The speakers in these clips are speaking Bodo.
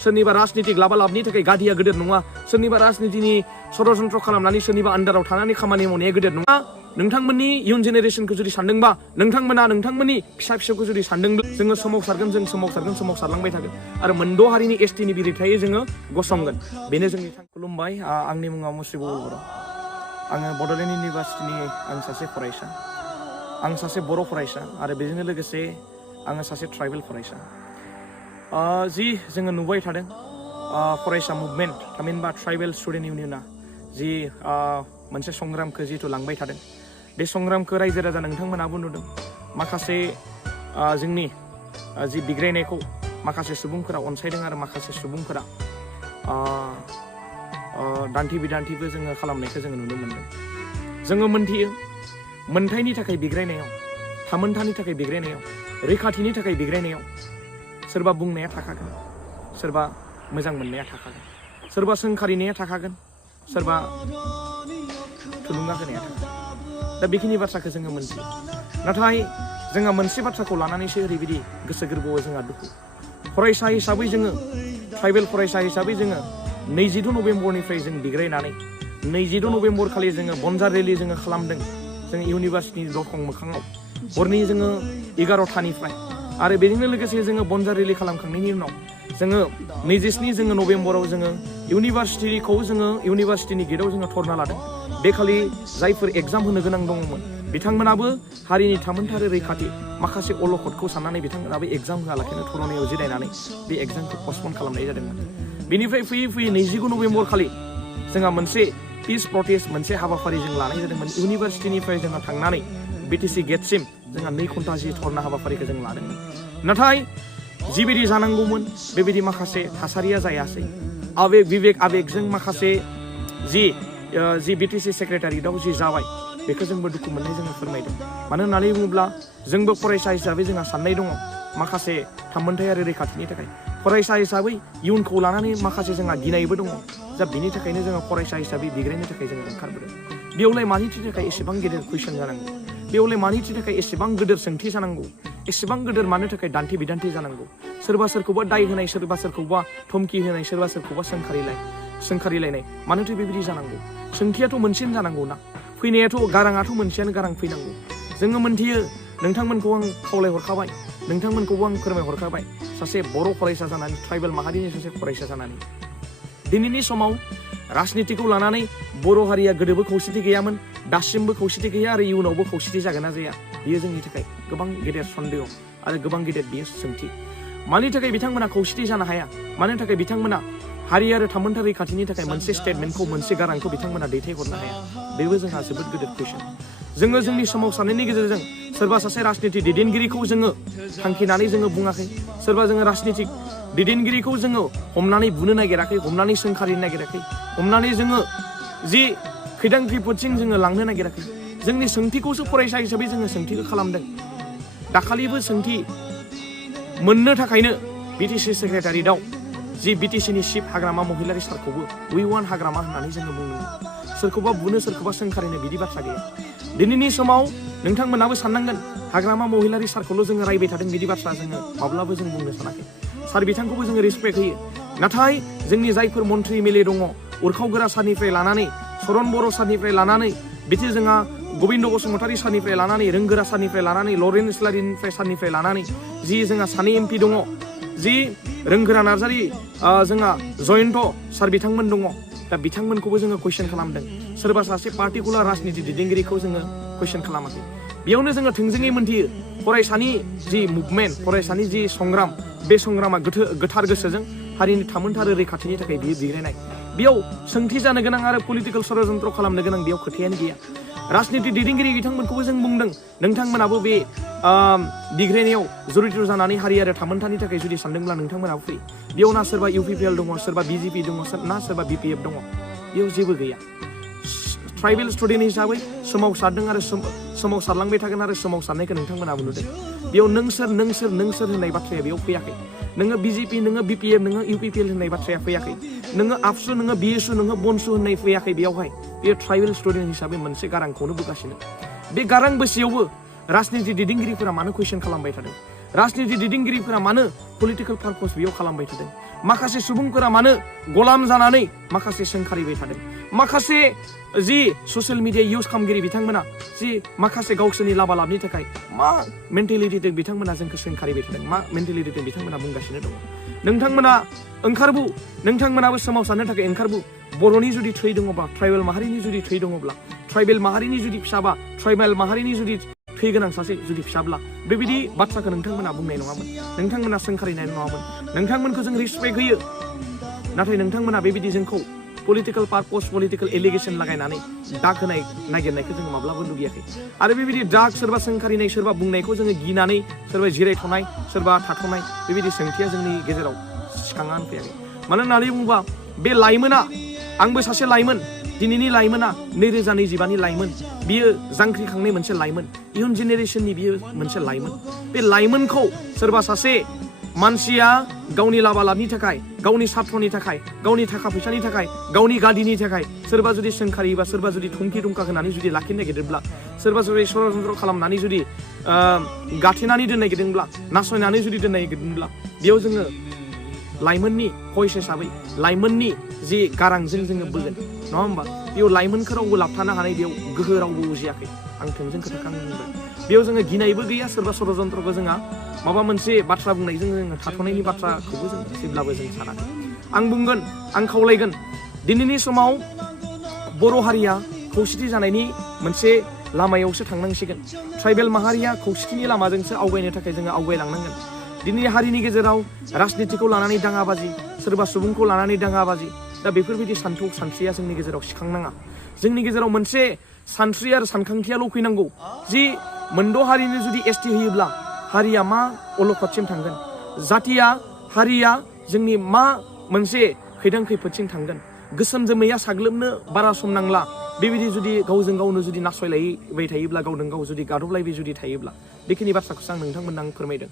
सोरनिबा राजनितिक लाबालाबनि थाखाय गादिया गेदेर नङा सोरनिबा राजनितिनि षड्यन्त्र खालामनानै सोरनिबा आन्दाराव थानानै खामानि मावनाया गेदेर नङा नोंथांमोननि इयुन जेनेरेसनखौ जुदि सानदोंबा नोंथांमोना नोंथांमोननि फिसा फिसौखौ जुदि सानदोंब्ला जोङो सोमावसारलांबाय थागोन आरो मोनद' हारिनि एसटिनि बिरेखायै जोङो गसंगोन बेनो जोंनि खुलुमबाय आंनि मुङा मुस्रिब बर' आङो बड'लेण्ड इउनिभारसिटिनि आं सासे फरायसा आं सासे बर' फरायसा आरो बेजोंनो लोगोसे आङो सासे ट्राइबेल फरायसा जि जोङो नुबाय थादों फरायसा मुभमेन्ट थामहिनबा ट्राइबेल स्टुडेन्ट इउनियना जि मोनसे संग्रामखौ जिहेतु लांबाय थादों बे संग्रामखौ रायजो राजा नोंथांमोनाबो नुदों माखासे जोंनि जि बिग्रायनायखौ माखासे सुबुंफोरा अनसायदों आरो माखासे सुबुंफोरा दान्थि बिदान्थिबो जोङो खालामनायखौ जोङो नुनो मोन्दों जोङो मोनथियो मोनथायनि थाखाय बिग्रायनायाव थामोन्थानि थाखाय बिग्रायनायाव रैखाथिनि थाखाय बिग्रायनायाव सोरबा बुंनाया थाखागोन सोरबा मोजां मोननाया थाखागोन सोरबा सोंखारिनाया थाखागोन सोरबा थुलुंगा होनाया थाखागोन दा बेखिनि बाथ्राखौ जोङो मोनथियो नाथाय जोंहा मोनसे बाथ्राखौ लानानैसो ओरैबायदि गोसो गोरबोआव जोंहा दुखु फरायसा हिसाबै जोङो ट्राइबेल फरायसा हिसाबै जोङो 22 नभेम्बरनिफ्राय जों बिग्रायनानै 22 नभेम्बर खालि जोङो बनजार रेलि जोङो खालामदों जों इउनिभार्सिटिनि दरखं मोखाङाव हरनि जोङो 11थानिफ्राय आरो बेजोंनो लोगोसे जोङो बनजार रेलि खालामखांनायनि उनाव जोङो 27 जोङो नभेम्बराव जोङो इउनिभार्सिटिनि गेटआव जोङो धरना लादों बे खालि जायफोर एग्जाम होनो गोनां दङमोन बिथांमोनाबो हारिनि थामोन्था आरो रैखाथि माखासे अलखदखौ साननानै बिथांमोनाबो एग्जाम होआलाखिनो धरनायाव जिरायनानै बे एग्जामखौ पस्टपन खालामनाय जादोंमोन बेनिफ्राय फैयै 29 नभेम्बर खालि जोंहा मोनसे पिस प्रटेस्ट मोनसे हाबाफारि जों लानाय जादोंमोन इउनिभार्सिटिनिफ्राय जोंहा थांनानै बिटिसि गेटसिम जोंहा 2 घन्टा जि धरना हाबाफारिखौ जों लादोंमोन नाथाय जिबायदि जानांगौमोन बेबायदि माखासे थासारिया जायासै आबेगजों माखासे जि बिटिसि सेक्रेटारियेटआव जि जाबाय बेखौ जोंबो दुखु मोननाय जोङो फोरमायदों मानो होननानै बुङोब्ला जोंबो फरायसा हिसाबै जोंहा साननाय दङ माखासे थामोन्थाय आरो रैखाथिनि थाखाय फरायसा हिसाबै इयुनखौ लानानै माखासे जोंहा गिनायबो दङ दा बिनि थाखायनो जोङो फरायसा हिसाबै बिग्रायनो थाखाय जोङो ओंखारबोदों बेयावलाय मानि थाखाय एसेबां गेदेर कुइसन जानांगौ बेयावलाय मानि थाखाय एसेबां गेदेर सोंथि जानांगौ एसेबां गेदेर मानो थाखाय दान्थि बिदान्थि जानांगौ सोरबा सोरखौबा दाय होनाय सोरबा सोरखौबा धमकि होनाय सोरबा सोरखौबा सोंखारिलायनाय मानोथो बेबायदि जानांगौ सोंथियाथ' मोनसेनो जानांगौ ना फैनायाथ' गाराङाथ' मोनसेयानो गारां फैनांगौ जोङो मोनथियो नोंथांमोनखौ आं खावलायहरखाबाय नोंथांमोनखौबो आं फोरमायहरखाबाय सासे बर' फरायसा जानानै ट्राइबेल माहारिनि सासे फरायसा जानानै दिनैनि समाव राजनितिखौ लानानै बर' हारिया गोदोबो खौसेथि गैयामोन दासिमबो खौसेथि गैया आरो इयुनावबो खौसेथि जागोन ना जाया बेयो जोंनि थाखाय गोबां गेदेर सन्देह आरो गोबां गेदेर बेयो सोंथि मानि थाखाय बिथांमोना खौसेथि जानो हाया मानि थाखाय बिथांमोना हारि आरो थामोन्था रैखाथिनि थाखाय मोनसे स्टेटमेन्टखौ मोनसे गारांखौ बिथांमोना दैथायहरनो हाया बेबो जोंहा जोबोद गिदिर कुइसन जोङो जोंनि सोमावसारनायनि गेजेरजों सोरबा सासे राजनिति दैदेनगिरिखौ जोङो थांखिनानै जोङो बुङाखै सोरबा जोङो राजनितिक दैदेनगिरिखौ जोङो हमनानै बुनो नागिराखै हमनानै सोंखारिनो नागिराखै हमनानै जोङो जि खैदां खैफोदसिम जोङो लांनो नागिराखै जोंनि सोंथिखौसो फरायसा हिसाबै जोङो सोंथिखौ खालामदों दाखालिबो सोंथि मोननो थाखायनो बिटिसि सेक्रेटारियेटआव जि बिटिसिनि चिफ हाग्रामा महिलारि सारखौबो वी वान हाग्रामा होननानै जोङो बुंदों सोरखौबा बुनो सोरखौबा सोंखारिनो बिदि बाथ्रा गैया दिनैनि समाव नोंथांमोनाबो साननांगोन हाग्रामा महिलारि सारखौल' जोङो रायबाय थादों बिदि बाथ्रा जोङो माब्लाबो जों बुंनो सानाखै सार बिथांखौबो जोङो रेसपेक्ट होयो नाथाय जोंनि जायफोर मन्त्रि एमएलए दङ उरखावगोरा सारनिफ्राय लानानै सरन बर' सारनिफ्राय लानानै बिदि जोंहा गबिन्द बसुमतारी सारनिफ्राय लानानै रोंगोरा सारनिफ्राय लानानै लरेन इस्लारिनिफ्राय सारनिफ्राय लानानै जि जोंहा सानै एमपि दङ जि रोंगोरा नार्जारी जोंहा जयन्त सार बिथांमोन दङ दा बिथांमोनखौबो जोङो कुइसन खालामदों सोरबा सासे पार्टिकुलार राजनिति दैदेनगिरिखौ जोङो कुइसन खालामाखै बेयावनो जोङो थोंजोङै मोनथियो फरायसानि जि मुभमेन्ट फरायसानि जि संग्राम बे संग्रामा गोथार गोसोजों हारिनि थामोन्था आरो रैखाथिनि थाखाय बियो बिग्रायनाय बेयाव सोंथि जानो गोनां आरो पलिटिकेल षड्यन्त्र खालामनो गोनां बेयाव खोथायानो गैया राजनिति दैदेनगिरि बिथांमोनखौबो जों बुंदों नोंथांमोनाबो बे बिग्रायनायाव जड़ित जानानै हारि आरो थामोन्थानि थाखाय जुदि सानदोंब्ला नोंथांमोनाबो फै बेयाव ना सोरबा इउपिपिएल दङ सोरबा बिजेपि दङ ना सोरबा बिपिएफ दङ बेयाव जेबो गैया ट्राइबेल स्टुडेन्ट हिसाबै सोमावसारदों आरो सोमावसारलांबाय थागोन आरो सोमावसारनायखौ नोंथांमोनाबो नुदों बेयाव नोंसोर होननाय बाथ्राया बेयाव फैयाखै नोङो बिजेपि नोङो बिपिएफ नोङो इउपिपिएल होननाय बाथ्राया फैयाखै नोङो आबसु नोङो बिएसु नोङो बनसु होननाय फैयाखै बेयावहाय बेयो ट्राइबेल स्टुडेन्ट हिसाबै मोनसे गारांखौनो बोगासिनो बे गारां बोसेयावबो राजनिति दैदेनगिरिफोरा मानो कुइसन खालामबाय थादों राजनिति दैदेनगिरिफोरा मानो पलिटिकेल पारपस बेयाव खालामबाय थादों माखासे सुबुंफोरा मानो गलाम जानानै माखासे सोंखारिबाय थादों। माखासे जि ससियेल मिडिया इउज खालामगिरि बिथांमोना जि माखासे गावसोरनि लाबा लाबनि थाखाय मा मेन्टेलिटिजों बिथांमोना जोंखौ सोंखारिबाय थादों, मा मेन्टेलिटिजों बिथांमोना बुंगासिनो दङ। नोंथांमोना ओंखारबो, नोंथांमोनाबो सोमावसारनो थाखाय ओंखारबो। बर'नि जुदि थै दङबा, ट्राइबेल माहारिनि जुदि थै दङब्ला, ट्राइबेल माहारिनि जुदि फिसाबा, ट्राइबेल माहारिनि जुदि थै गोनां सासे जुदि फिसाब्ला बेबायदि बाथ्राखौ नोंथांमोना बुंनाय नङामोन, नोंथांमोना सोंखारिनाय नङामोन। नोंथांमोनखौ जों रिसपेक्ट होयो, नाथाय नोंथांमोना बेबायदि जोंखौ पलिटिकेल पार्पस, पलिटिकेल एलिगेसन लागायनानै दाग होनाय नागिरनायखौ जोङो माब्लाबो लुगैयाखै। आरो बेबायदि दाग, सोरबा सोंखारिनाय, सोरबा बुंनायखौ जोङो गिनानै सोरबा जिरायथ'नाय, सोरबा थाथ'नाय, बेबायदि सोंथिया जोंनि गेजेराव सिखांनानै फैयाखै। मानो होननानै बुङोबा बे लाइमोना, आंबो सासे लाइमोन, दिनैनि लाइमोना 2025नि लाइमोन, बियो जांख्रिखांनाय मोनसे लाइमोन, इयुन जेनेरेसननि बियो मोनसे लाइमोन। बे लाइमोनखौ सोरबा सासे मानसिया गावनि लाबा लाबनि थाखाय, गावनि साथ्रनि थाखाय, गावनि थाखा फैसानि थाखाय, गावनि गादिनि थाखाय सोरबा जुदि सोंखारियोबा, सोरबा जुदि थुमखि दुमखा होनानै जुदि लाखिनो नागिरदोंब्ला, सोरबा जुदि षड्यन्त्र खालामनानै जुदि गाथेनानै दोननो नागिरदोंब्ला, नासयनानै जुदि दोननो नागिरदोंब्ला, बेयाव जोङो लाइमोननि भइस हिसाबै, लाइमोननि जि गारांजों जोङो बोगोन, नङा होमबा? बेयाव लाइमोनखौ रावबो लाबथानो हानाय बेयाव गोहो रावबो उजियाखै। आं थोंजों खोथाखौ आं बुंबाय। बेयाव जोङो गिनायबो गैया, सोरबा षड्यन्त्रखौ जोंहा माबा मोनसे बाथ्रा बुंनायजों जोङो थाथ'नायनि बाथ्राखौबो जों जेब्लाबो जों सानाखै। आं बुंगोन, आं खावलायगोन, दिनैनि समाव बर' हारिया खौसेथि जानायनि मोनसे लामायावसो थांनांसिगोन। ट्राइबेल माहारिया खौसेथिनि लामाजोंसो आवगायनो थाखाय जोङो आवगायलांनांगोन। दिनै हारिनि गेजेराव राजनितिखौ लानानै दाङाबाजि, सोरबा सुबुंखौ लानानै दाङाबाजि, दा बेफोरबायदि सानस्रिया जोंनि गेजेराव सिखांनाङा। जोंनि गेजेराव मोनसे सानस्रि आरो सानखांथियाल' फैनांगौ, जि मोनद' हारिनो जुदि एसटि होयोब्ला हारिया मा अलखदसिम थांगोन, जातिया, हारिया जोंनि मा मोनसे खैदां खैफोदसिम थांगोन। गोसोम जोमैया साग्लोबनो बारा सम नांला। बेबायदि जुदि गावजों गावनो जुदि नासयलायबाय थायोब्ला, गावजों गाव जुदि गादबलायबाय जुदि थायोब्ला, बेखिनि बाथ्राखौसो आं नोंथांमोननो आं फोरमायदों।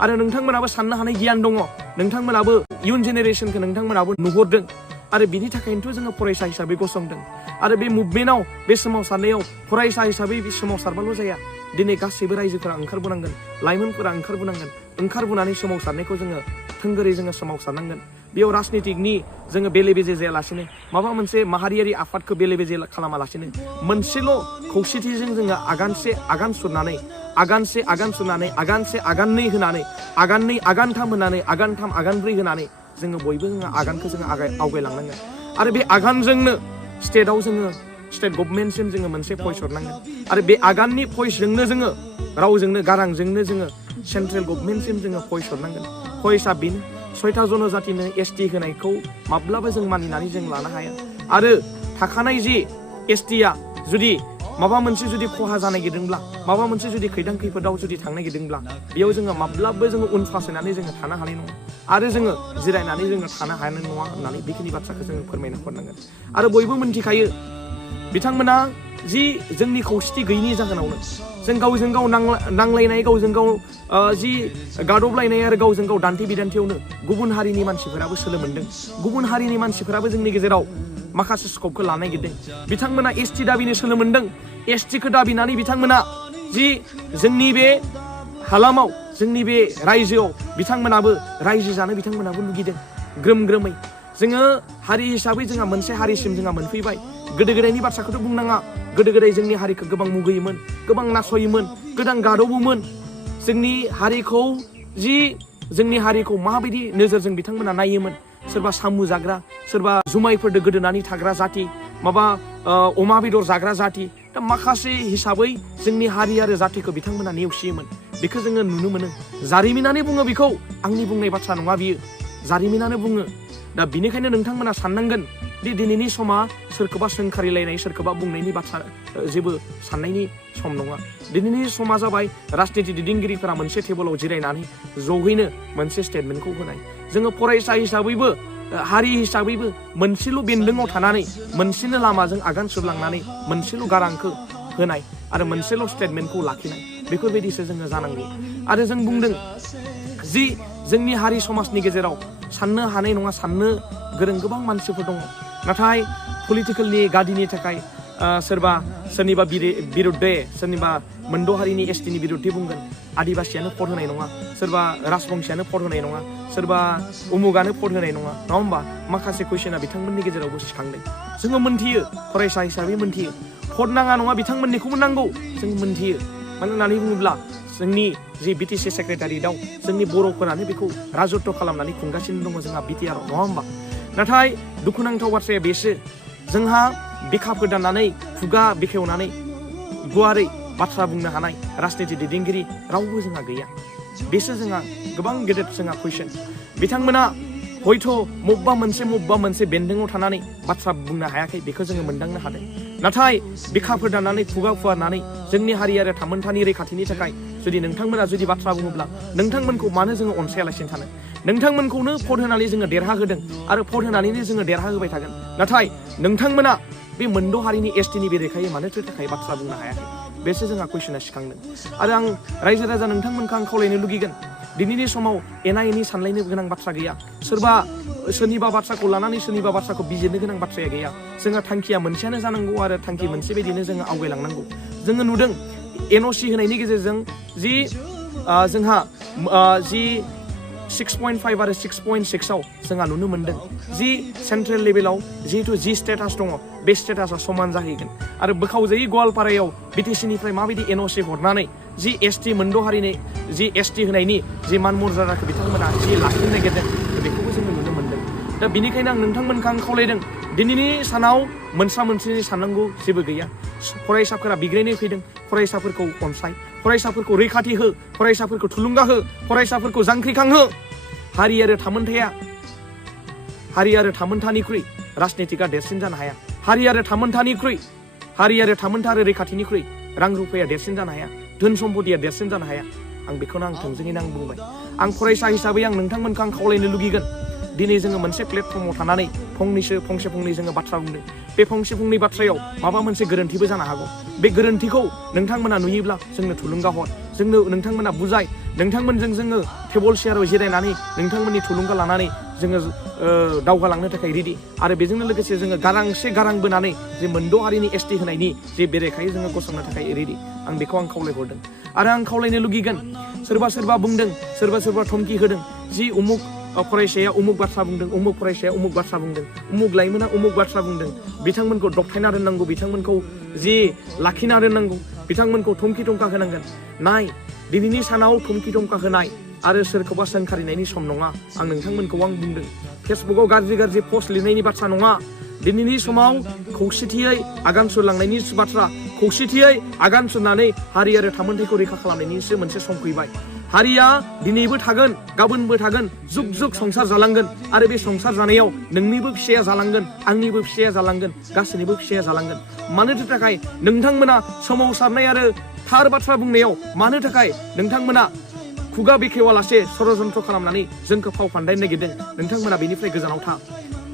आरो नोंथांमोनाबो साननो हानाय गियान दङ, नोंथांमोनाबो इयुन जेनेरेसनखौ नोंथांमोनाबो नुहरदों। आरो बिनि थाखायनोथ' जोङो फरायसा हिसाबै गसंदों। आरो बे मुभमेन्टआव, बे सोमावसारनायाव फरायसा हिसाबै बे सोमावसारबाल' जाया, दिनै गासैबो रायजोफोरा ओंखारबोनांगोन, लाइमोनफोरा ओंखारबोनांगोन। ओंखारबोनानै सोमावसारनायखौ जोङो थोंगोरै जोङो सोमावसारनांगोन। बेयाव राजनितिकनि जोङो बेले बेजे जायालासिनो, माबा मोनसे माहारियारि आफादखौ बेले बेजे खालामालासिनो, मोनसेल' खौसेथिजों जोङो आगान सुरनानै, आगाननै होनानै, आगानथाम होनानै, आगानब्रै होनानै जोङो बयबो जोङो आगानखौ जोङो आवगायलांनांगोन। आरो बे आगानजोंनो स्टेटआव जोङो, स्टेट गभर्नमेन्टसिम जोङो मोनसे भइस हरनांगोन। आरो बे आगाननि भइसजोंनो जोङो, रावजोंनो, गारांजोंनो जोङो सेन्ट्रेल गभर्नमेन्टसिम जोङो भइस हरनांगोन। भइसआ बेनो, 6था जनजातिनो एसटि होनायखौ माब्लाबो जों मानिनानै जों लानो हाया। आरो थाखानाय जि एसटिया जुदि माबा मोनसे जुदि खहा जानो नागिरदोंब्ला, माबा मोनसे जुदि खैदां खैफोदाव जुदि थांनो नागिरदोंब्ला, बेयाव जोङो माब्लाबो जोङो उन फासयनानै जोङो थानो हानाय नङा। आरो जोङो जिरायनानै जोङो थानो हानाय नङा होननानै बेखिनि बाथ्राखौ जोङो फोरमायना हरनांगोन। आरो बयबो मिन्थिखायो, बिथांमोना जि जोंनि खौसेथि गैयिनि जाहोनावनो जों गावजों गाव नांलायनाय, गावजों गाव जि गादबलायनाय आरो गावजों गाव दान्थे बिदान्थेयावनो गुबुन हारिनि मानसिफोराबो सोलो मोन्दों। गुबुन हारिनि मानसिफोराबो जोंनि गेजेराव माखासे स्कपखौ लानो नागिरदों। बिथांमोना एसटि दाबिनो सोलो मोन्दों। एसटिखौ दाबिनानै बिथांमोना जि जोंनि बे हालामाव, जोंनि बे रायजोआव बिथांमोनाबो रायजो जानो बिथांमोनाबो लुगैदों ग्रोम ग्रोमै। जोङो हारि हिसाबै जोंहा मोनसे हारिसिम जोंहा मोनफैबाय। गोदो गोदायनि बाथ्राखौथ' बुंनाङा। गोदो गोदाय जोंनि हारिखौ गोबां मुगैयोमोन, गोबां नासयोमोन, गोबां गादबोमोन। जोंनि हारिखौ माबायदि नोजोरजों बिथांमोना नायोमोन। सोरबा सामु जाग्रा, सोरबा जुमायफोरदो गोदोनानै थाग्रा जाति, माबा अमा बेदर जाग्रा जाति। दा माखासे हिसाबै जोंनि हारि आरो जातिखौ बिथांमोना नेवसियोमोन। बेखौ जोङो नुनो मोनो। जारिमिनानो बुङो बेखौ, आंनि बुंनाय बाथ्रा नङा बियो, जारिमिनानो बुङो। दा बिनिखायनो नोंथांमोना साननांगोन दि दिनैनि समा सोरखौबा सोंखारिलायनाय, सोरखौबा बुंनायनि बाथ्रा जेबो साननायनि सम नङा। दिनैनि समा जाबाय राजनिति दैदेनगिरिफोरा मोनसे टेबोलाव जिरायनानै ज'हैनो मोनसे स्टेटमेन्टखौ होनाय। जोङो फरायसा हिसाबैबो, हारि हिसाबैबो मोनसेल' बेन्दोङाव थानानै, मोनसेल' लामाजों आगान सुरलांनानै मोनसेल' गारांखौ होनाय आरो मोनसेल' स्टेटमेन्टखौ लाखिनाय, बेफोरबायदिसो जोङो जानांगौ। आरो जों बुंदों जि जोंनि हारि समाजनि गेजेराव साननो हानाय नङा, साननो गोरों गोबां मानसिफोर दङ। नाथाय पलिटिकेलनि गादिनि थाखाय सोरबा सोरनिबा बिरुद्धे, सोरनिबा मोनद' हारिनि एसटिनि बिरुद्धै बुंगोन आदिबासियानो भट होनाय नङा सोरबा राजबंसियानो भट होनाय नङा सोरबा उमुगानो भट होनाय नङा नङा होमबा माखासे कुइसना बिथांमोननि गेजेरावबो सिखांदों जोङो मोनथियो फरायसा हिसाबै मोनथियो भट नाङा नङा बिथांमोननिखौबो नांगौ जों मोनथियो मानो होननानै बुङोब्ला जोंनि जि बिटिसि सेक्रेटारियेटआव जोंनि बर'फोरानो बेखौ राजत्व खालामनानै खुंगासिनो दङ जोंहा बिटिआरआव नङा होमबा नाथाय दुखुनांथाव बाथ्राया बेसो जोंहा बिखा फोदाननानै खुगा बेखेवनानै गुवारै बाथ्रा बुंनो हानाय राजनिति दैदेनगिरि रावबो जोंहा गैया बेसो जोंहा गोबां गेदेर जोंहा कुइसन बिथांमोना हयथ' मबेबा मोनसे बेन्दोङाव थानानै बाथ्रा बुंनो हायाखै बेखौ जोङो मोनदांनो हादों नाथाय बिखा फोदाननानै खुगा फुवारनानै जोंनि हारि आरो थामोनथानि रैखाथिनि थाखाय जुदि नोंथांमोना जुदि बाथ्रा बुङोब्ला नोंथांमोनखौ मानो जोङो अनसायालासिनो थानो नोंथांमोनखौनो भट होनानै जोङो देरहाहोदों आरो भट होनानैनो जोङो देरहाहोबाय थागोन नाथाय नोंथांमोना बे मोनद' हारिनि एसटिनि बेरेखायै मानोथो थाखाय बाथ्रा बुंनो हायाखै बेसो जोंहा कुइसना सिखांदों आरो आं रायजो राजा नोंथांमोनखौ आं खावलायनो लुगैगोन दिनैनि समाव एना एनि सानलायनो गोनां बाथ्रा गैया सोरनिबा बाथ्राखौ लानानै सोरनिबा बाथ्राखौ बिजिरनो गोनां बाथ्राया गैया जोंहा थांखिया मोनसेयानो जानांगौ आरो थांखि मोनसे बायदिनो जोङो आवगायलांनांगौ जोङो नुदों एनअसि होनायनि गेजेरजों जि जोंहा जि 6.5 आरो 6.6आव जोंहा नुनो मोनदों जि सेन्ट्रेल लेभेलाव जिहेतु जि स्टेटास दङ बे स्टेटासा समान जाहैगोन आरो बोखावजायै गवालपारायाव बिटिसिनिफ्राय माबायदि एनअसि हरनानै जि एसटि मोनद' हारिनि जि एसटि होनायनि जि मान मर्यादाखौ बिथांमोना जि लाखिनो नागिरदों बेखौबो जोङो नुनो मोनदों दा बेनिखायनो आं नोंथांमोनखौ आं खावलायदों दिनैनि सानाव मोनसेनि साननांगौ जेबो गैया फरायसाफोरा बिग्रायनो फैदों फरायसाफोरखौ अनसाय फरायसाफोरखौ रैखाथि हो फरायसाफोरखौ थुलुंगा हो फरायसाफोरखौ जांख्रिखांहो हारि आरो थामोनथानिख्रुइ राजनितिकआ देरसिन जानो हाया हारि आरो थामोनथा रैखाथिनिख्रुइ रां रुफाया देरसिन जानो हाया धोन सम्पतिया देरसिन जानो हाया आं बेखौनो आं थोंजोङैनो आं बुंबाय आं फरायसा हिसाबै आं नोंथांमोनखौ आं खावलायनो लुगैगोन दिनै जोङो मोनसे प्लेटफर्माव थानानै फंसे फंनै जोङो बाथ्रा बुंदों बे फंनै बाथ्रायाव माबा मोनसे गोरोन्थिबो जानो हागौ बे गोरोन्थिखौ नोंथांमोना नुयोब्ला जोंनो थुलुंगा हर नोंथांमोना बुजाय नोंथांमोनजों जोङो टेबोल चेयाराव जिरायनानै नोंथांमोननि थुलुंगा लानानै जोङो दावगालांनो थाखाय रेडि आरो बेजोंनो लोगोसे जोङो गारां बोनानै जे मोनद' हारिनि एसटि होनायनि जे बेरेखायै जोङो गसंनो थाखाय रेडि आं बेखौ आं खावलायहरदों आरो आं खावलायनो लुगैगोन सोरबा बुंदों सोरबा धमकि होदों जि उमुक फरायसाया उमुक बाथ्रा बुंदों उमुक फरायसाया उमुक बाथ्रा बुंदों उमुक लाइमोना उमुक बाथ्रा बुंदों बिथांमोनखौ दबथायना दोननांगौ बिथांमोनखौ जि लाखिना दोननांगौ बिथांमोनखौ धमकि धमका होनांगोन नाय दिनैनि सानाव धमकि धमका होनाय आरो सोरखौबा सोंखारिनायनि सम नङा आं नोंथांमोनखौ आं बुंदों फेसबुकाव गाज्रि पस्ट लिरनायनि बाथ्रा नङा दिनैनि समाव खौसेथियै आगान सुरलांनायनि बाथ्रा खौसेथियै आगान सुरनानै हारि आरो थामोनथाइखौ रैखा खालामनायनिसो मोनसे सम फैबाय हारिया दिनैबो थागोन गाबोनबो थागोन जुग संसार जालांगोन आरो बे संसार जानायाव नोंनिबो फिसाया जालांगोन आंनिबो फिसाया जालांगोन गासैनिबो फिसाया जालांगोन मानो थाखाय नोंथांमोना सोमावसारनाय आरो थार बाथ्रा बुंनायाव मानो थाखाय नोंथांमोना खुगा बेखेवालासे षड़यन्त्र खालामनानै जोंखौ फाव फान्दायनो नागिरदों नोंथांमोना बेनिफ्राय गोजानाव था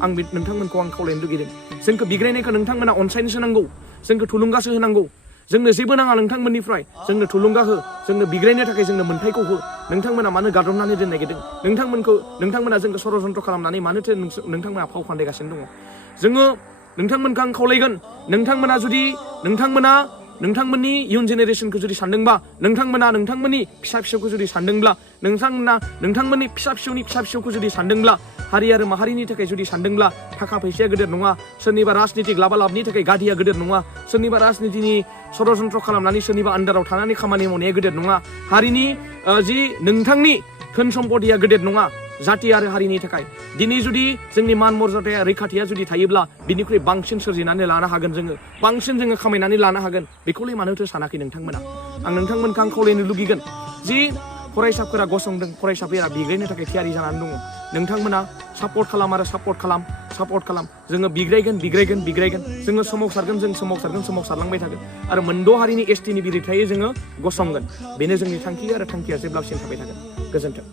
आं नोंथांमोनखौ आं खावलायनो लुगैदों जोंखौ बिग्रायनायखौ नोंथांमोना अनसायनोसो नांगौ जोंखो थुलुंगासो होनांगौ जोंनो जेबो नाङा नोंथांमोननिफ्राय जोंनो थुलुंगा हो जोंनो बिग्रायनो थाखाय जोंनो मोन्थायखौ हो नोंथांमोना मानो गादबनानै दोननो नागिरदों नोंथांमोना जोंखौ षड़यन्त्र खालामनानै मानोथो नोंथांमोना फाव फान्दायगासिनो दङ जोङो नोंथांमोनखौ आं खावलायगोन नोंथांमोननि इयुन जेनेरेसनखौ जुदि सानदोंबा नोंथांमोननि फिसा फिसौखौ जुदि सानदोंब्ला नोंथांमोननि फिसा फिसौखौ जुदि सानदोंब्ला हारि आरो माहारिनि थाखाय जुदि सानदोंब्ला थाखा फैसाया गेदेर नङा सोरनिबा राजनितिक लाबनि थाखाय गादिया गेदेर नङा सोरनिबा राजनितिनि षड़यन्त्र खालामनानै सोरनिबा आन्दाराव थानानै खामानि मावनाया गेदेर नङा हारिनि जि नोंथांनि धोन सम्पतिया गेदेर नङा जाति आरो हारिनि थाखाय दिनै जुदि जोंनि मान मर्यादाया रैखाथिया जुदि थायोब्ला बिनिख्रुइ बांसिन सोरजिनानै लानो हागोन जोङो बांसिन जोङो खामायनानै लानो हागोन बेखौलाय मानोथो सानाखै नोंथांमोना आं नोंथांमोनखौ आं खावलायनो लुगैगोन जि फरायसाफोरा गसंदों फरायसाफोरा बिग्रायनो थाखाय थियारि जानानै दङ नोंथांमोना सापर्ट खालाम जोङो बिग्रायगोन जोङो सोमावसारलांबाय थागोन आरो मोनद' हारिनि एसटिनि बिरेखायै जोङो गसंगोन बेनो जोंनि थांखि आरो थांखिया जेब्लासिम थाबाय थागोन गोजोन्थों